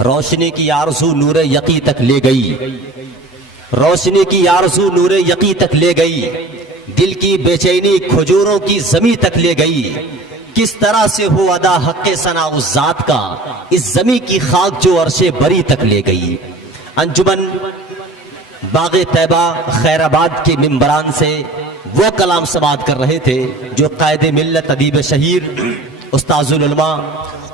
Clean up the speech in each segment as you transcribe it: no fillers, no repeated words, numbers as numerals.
روشنی کی آرزو نور یقی تک لے گئی، روشنی کی آرزو نور یقی تک لے گئی، دل کی بے چینی کھجوروں کی زمیں تک لے گئی، کس طرح سے ہو ادا حق ثنا اس ذات کا، اس زمیں کی خاک جو عرش بری تک لے گئی۔ انجمن باغ طیبہ خیر آباد کے ممبران سے وہ کلام سماعت کر رہے تھے جو قائد ملت ادیب شہیر استاذ العلماء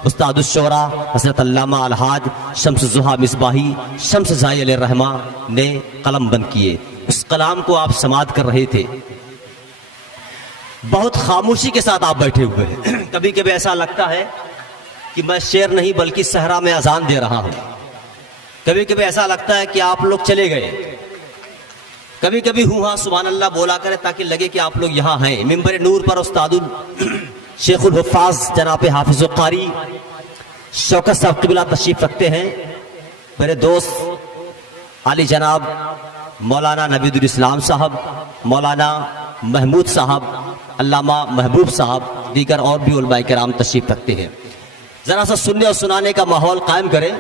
استاد الشعراء حضرت علامہ الحاج شمس الضحیٰ مصباحی شمس زائی علیہ الرحمہ نے قلم بند کیے، اس کلام کو آپ سماعت کر رہے تھے۔ بہت خاموشی کے ساتھ آپ بیٹھے ہوئے ہیں، کبھی کبھی ایسا لگتا ہے کہ میں شعر نہیں بلکہ صحرا میں اذان دے رہا ہوں، کبھی کبھی ایسا لگتا ہے کہ آپ لوگ چلے گئے، کبھی کبھی ہوں ہاں سبحان اللہ بولا کرے تاکہ لگے کہ آپ لوگ یہاں ہیں۔ ممبر نور پر استاد شیخ الحفاظ جناب حافظ القاری شوکت صاحب قبلہ تشریف رکھتے ہیں، میرے دوست علی جناب مولانا نوید الاسلام صاحب، مولانا محمود صاحب، علامہ محبوب صاحب، دیگر اور بھی علماء کرام تشریف رکھتے ہیں۔ ذرا سا سننے اور سنانے کا ماحول قائم کریں۔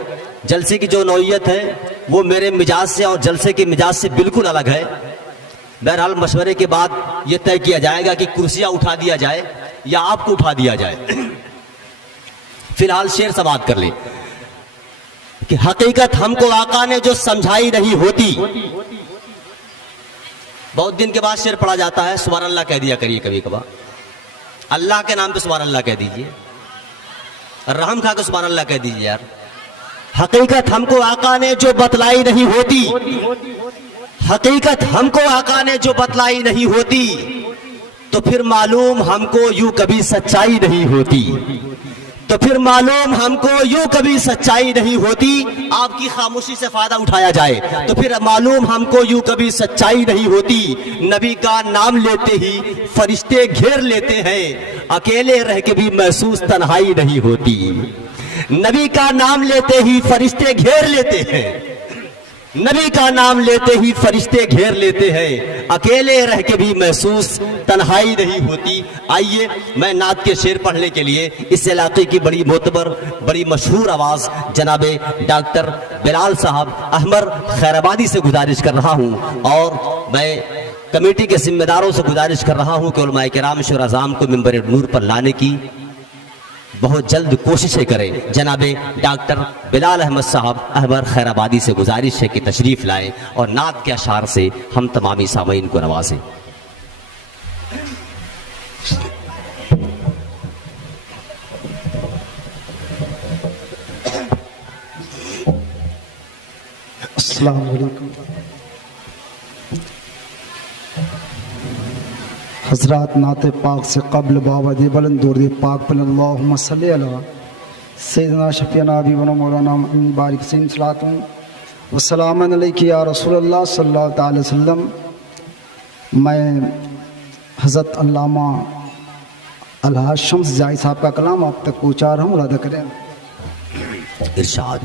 جلسے کی جو نوعیت ہے وہ میرے مزاج سے اور جلسے کے مزاج سے بالکل الگ ہے۔ بہرحال مشورے کے بعد یہ طے کیا جائے گا کہ کرسیاں اٹھا دیا جائے یا آپ کو اٹھا دیا جائے۔ فی الحال شعر سماعت کر لیں کہ حقیقت ہم کو آقا نے جو سمجھائی نہیں ہوتی۔ بہت دن کے بعد شعر پڑھا جاتا ہے، سبحان اللہ کہہ دیا کریے کبھی کبھار، اللہ کے نام پہ سبحان اللہ کہہ دیجئے، رحم کھا کے سبحان اللہ کہہ دیجئے یار۔ حقیقت ہم کو آقا نے جو بتلائی نہیں ہوتی، حقیقت ہم کو آقا نے جو بتلائی نہیں ہوتی، تو پھر معلوم ہم کو یوں کبھی سچائی نہیں ہوتی، تو پھر معلوم ہم کو یوں کبھی سچائی نہیں ہوتی۔ آپ کی خاموشی سے فائدہ اٹھایا جائے تو پھر معلوم ہم کو یوں کبھی سچائی نہیں ہوتی۔ نبی کا نام لیتے ہی فرشتے گھیر لیتے ہیں، اکیلے رہ کے بھی محسوس تنہائی نہیں ہوتی۔ نبی کا نام لیتے ہی فرشتے گھیر لیتے ہیں، نبی کا نام لیتے ہی فرشتے گھیر لیتے ہیں، اکیلے رہ کے بھی محسوس تنہائی نہیں ہوتی۔ آئیے میں نعت کے شعر پڑھنے کے لیے اس علاقے کی بڑی معتبر بڑی مشہور آواز جناب ڈاکٹر بلال صاحب احمر خیر آبادی سے گزارش کر رہا ہوں، اور میں کمیٹی کے ذمہ داروں سے گزارش کر رہا ہوں کہ علماء کرام شورا اعظام کو ممبر نور پر لانے کی بہت جلد کوششیں کریں۔ جناب ڈاکٹر بلال احمد صاحب احمر خیر آبادی سے گزارش ہے کہ تشریف لائیں اور نعت کے اشعار سے ہم تمامی سامعین کو نوازیں۔ السلام علیکم حضرات، نعت پاک سے قبل بابد بلند درود پاک پر اللہم صلی علی سیدنا شفیعنا حبیبنا مولانا محمد بارک سین صلاۃ و سلام علیک یا رسول اللہ صلی اللہ علیہ وسلم۔ میں حضرت علامہ الحاج شمس زائی صاحب کا کلام آپ تک پہنچا رہا ہوں، ارادہ کریں۔ ارشاد۔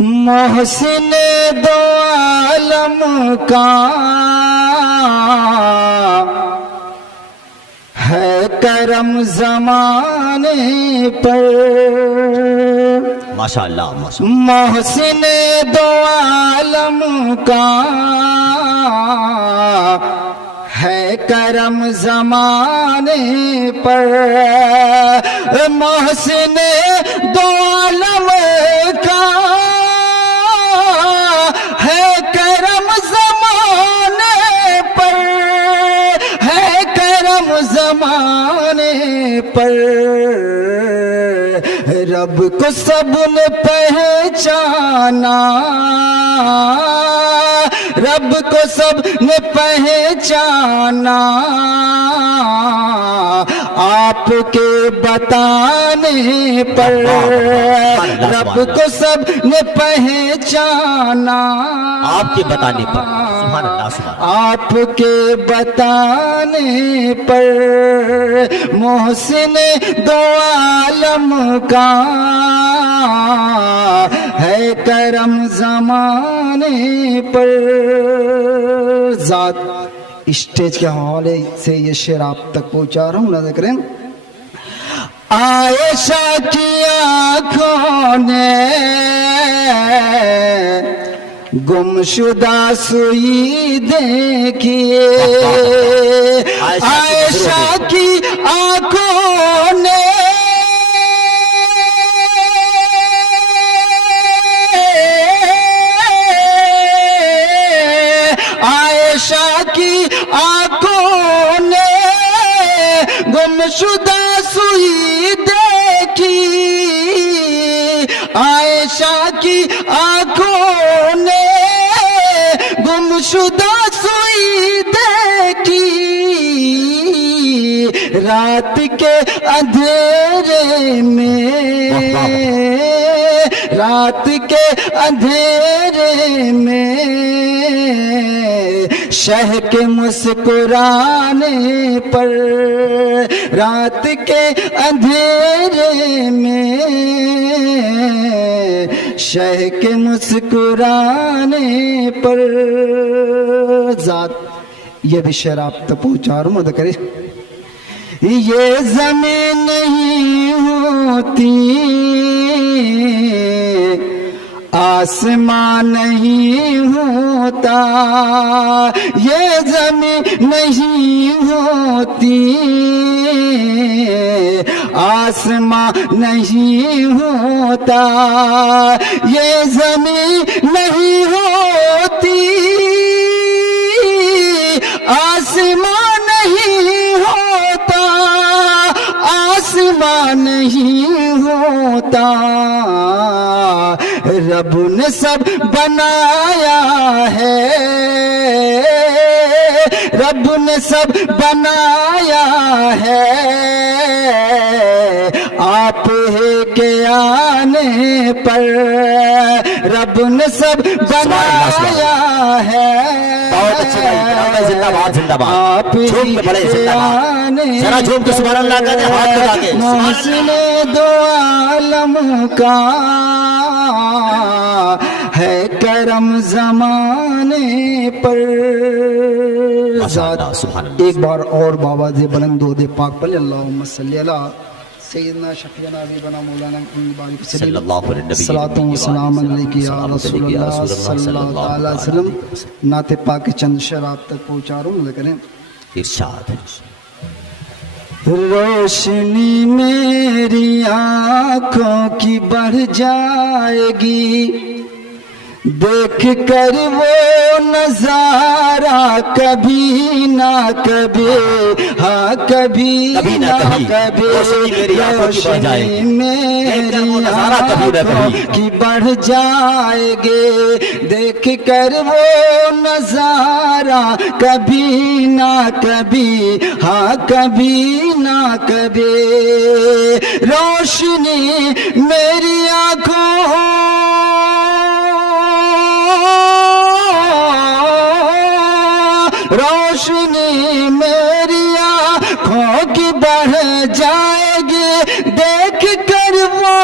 محسن دو عالم کا ہے کرم زمانے پر، ماشاءاللہ محسن دو عالم کا ہے کرم زمانے پر، محسن دو عالم کا ہے کرم زمانے پر، ہے کرم زمانے پر، رب کو سب نے پہچانا، رب کو سب نے پہچانا، آپ کے بتانے پر، رب کو سب نے پہچانا، آپ کے بتانے پر، سبحان اللہ سبحان اللہ، آپ کے بتانے پر، محسن دو عالم کا ہے کرم زمانے پر۔ ذات اسٹیج کے حوالے سے یہ شعر آپ تک پہنچا رہا ہوں، نظر کریں۔ عائشہ کی آنکھوں نے گمشدہ سوئی دیکھی عائشہ کی آنکھوں نے عائشہ کی آنکھوں نے گمشدہ سوئی دیکھی عائشہ کی آنکھوں نے گمشدہ سوئی دیکھی رات کے اندھیرے میں رات کے اندھیرے میں شہ کے مسکرانے پر رات کے اندھیرے میں شہ کے مسکرانے پر ذات یہ بھی شعر آپ تک پہنچا رہا ہوں مدد کرے یہ زمین نہیں ہوتی آسمان نہیں ہوتا یہ زمین نہیں ہوتی آسمان نہیں ہوتا یہ زمین نہیں ہوتی آسمان نہیں ہوتا آسمان نہیں ہوتا رب نے سب بنایا ہے رب نے سب بنایا ہے آپ ہی کے آنے پر رب نے سب بنایا ہے آپ ہی کے آنے محسن دو عالم کا ہے کرم زمانے پر ایک بار اور بابا دے بلند دو دے پاک پلے اللہم صلی اللہ سیدنا شفیعنا حبیبنا مولانا محمد صلی اللہ علیہ وسلم صلاۃ و سلام علیک یا رسول اللہ صلی اللہ علیہ وسلم نعت پاک چند شعر آپ تک پہنچا رہا ہوں کریں ارشاد روشنی میری آنکھوں کی بڑھ جائے گی دیکھ کر وہ نظارہ کبھی نہ کبھی ہاں کبھی نہ کبھی روشنی میری آنکھوں کی بڑھ جائے گے دیکھ کر وہ نظارہ کبھی نہ کبھی ہاں کبھی نہ کبھی روشنی میری آنکھوں روشنی میری آنکھوں کی بڑھ جائے گی دیکھ کر وہ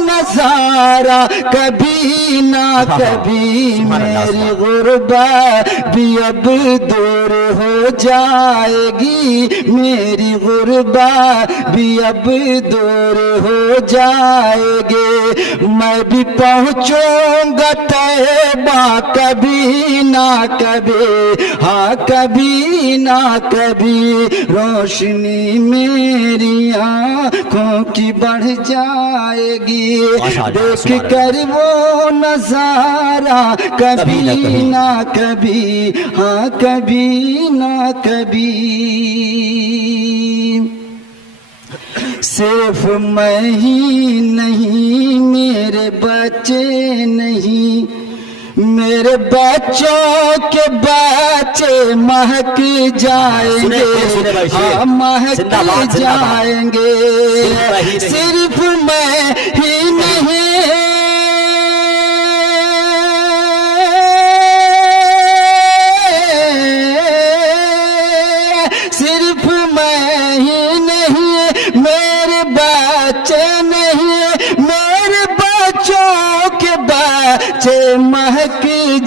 نظارہ کبھی نہ کبھی میری غربت بھی اب دور ہو جائے گی میری غربت بھی اب دور ہو جائے گی میں بھی پہنچوں گا طیبہ کبھی نہ کبھی ہاں کبھی نہ کبھی روشنی میری آنکھوں کی بڑھ جائے گی دیکھ کر وہ نظارہ کبھی نہ کبھی ہاں کبھی نہ کبھی صرف میں ہی نہیں میرے بچے نہیں میرے بچوں کے بچے مہک جائیں گے ہاں مہک جائیں گے صرف میں ہی نہیں صرف میں ہی نہیں میرے بچے نہیں میرے بچوں کے بچے مہک